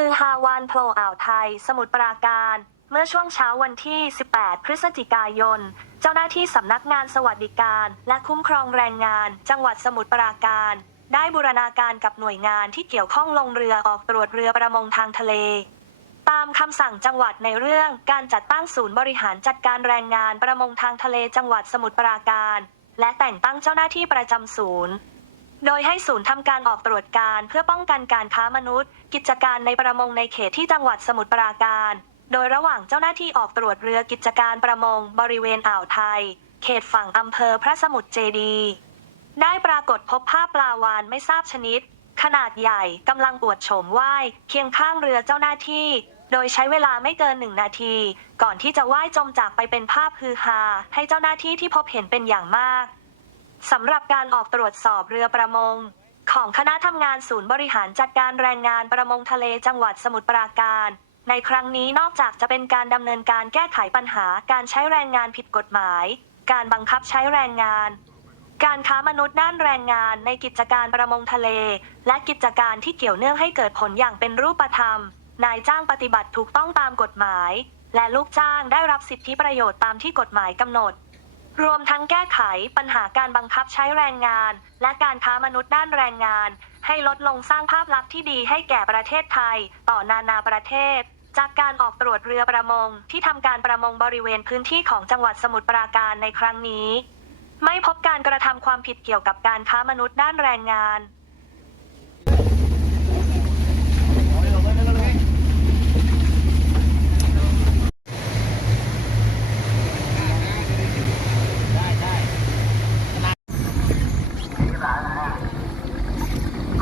คือฮาวานโผล่อ่าวไทย สมุทรปราการ เมื่อช่วงเช้าวันที่ 18 พฤศจิกายน เจ้าหน้าที่สำนักงานสวัสดิการ และคุ้มครองแรงงาน จังหวัดสมุทรปราการ ได้บูรณาการกับหน่วยงานที่เกี่ยวข้องลงเรือออกตรวจเรือประมงทางทะเล ตามคำสั่งจังหวัดในเรื่องการจัดตั้งศูนย์บริหารจัดการแรงงานประมงทางทะเลจังหวัดสมุทรปราการ และแต่งตั้งเจ้าหน้าที่ประจำศูนย์ โดยให้ศูนย์ทำการออกตรวจการเพื่อป้องกันการค้ามนุษย์ กิจการในประมงในเขตที่จังหวัดสมุทรปราการ โดยระหว่างเจ้าหน้าที่ออกตรวจเรือกิจการประมงบริเวณอ่าวไทย เขตฝั่งอำเภอพระสมุทรเจดี ได้ปรากฏพบภาพปลาวานไม่ทราบชนิด ขนาดใหญ่กำลังอวดโฉมว่ายเคียงข้างเรือเจ้าหน้าที่ โดยใช้เวลาไม่เกินหนึ่งนาที ก่อนที่จะว่ายจมจากไปเป็นภาพฮือฮาให้เจ้าหน้าที่ที่พบเห็นเป็นอย่างมาก สำหรับการออกตรวจสอบเรือประมง ของคณะทำงานศูนย์บริหารจัดการแรงงานประมงทะเลจังหวัดสมุทรปราการ ในครั้งนี้นอกจากจะเป็นการดำเนินการแก้ไขปัญหาการใช้แรงงานผิดกฎหมาย การบังคับใช้แรงงาน การค้ามนุษย์ด้านแรงงานในกิจการประมงทะเล และกิจการที่เกี่ยวเนื่องให้เกิดผลอย่างเป็นรูปธรรม นายจ้างปฏิบัติถูกต้องตามกฎหมาย และลูกจ้างได้รับสิทธิประโยชน์ตามที่กฎหมายกำหนด รวมทั้งแก้ไขปัญหาการบังคับใช้แรงงาน และการค้ามนุษย์ด้านแรงงาน ให้ลดลงสร้างภาพลักษณ์ที่ดีให้แก่ประเทศไทย ต่อนานาประเทศ จากการออกตรวจเรือประมง ที่ทำการประมงบริเวณพื้นที่ของจังหวัดสมุทรปราการในครั้งนี้ ไม่พบการกระทำความผิดเกี่ยวกับการค้ามนุษย์ด้านแรงงาน จ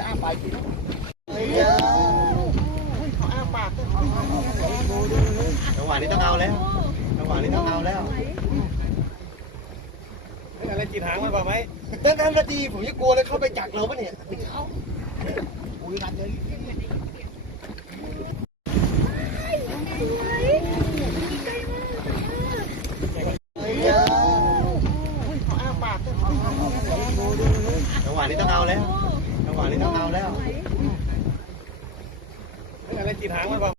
ะอ้าปากกิน นี้ต้องเอาแล้วจังหวะนี้ต้องเอาแล้วอะไรจีหางมาป่ะไหมตั้งแต่นาดีผมยิ่งกลัวเลยเข้าไปจักเราปะเนี่ยเขาอุ้ยรัดเลยจังหวะนี้ต้องเอาแล้วจังหวะนี้ต้องเอาแล้วอะไรจีหางมาป่ะ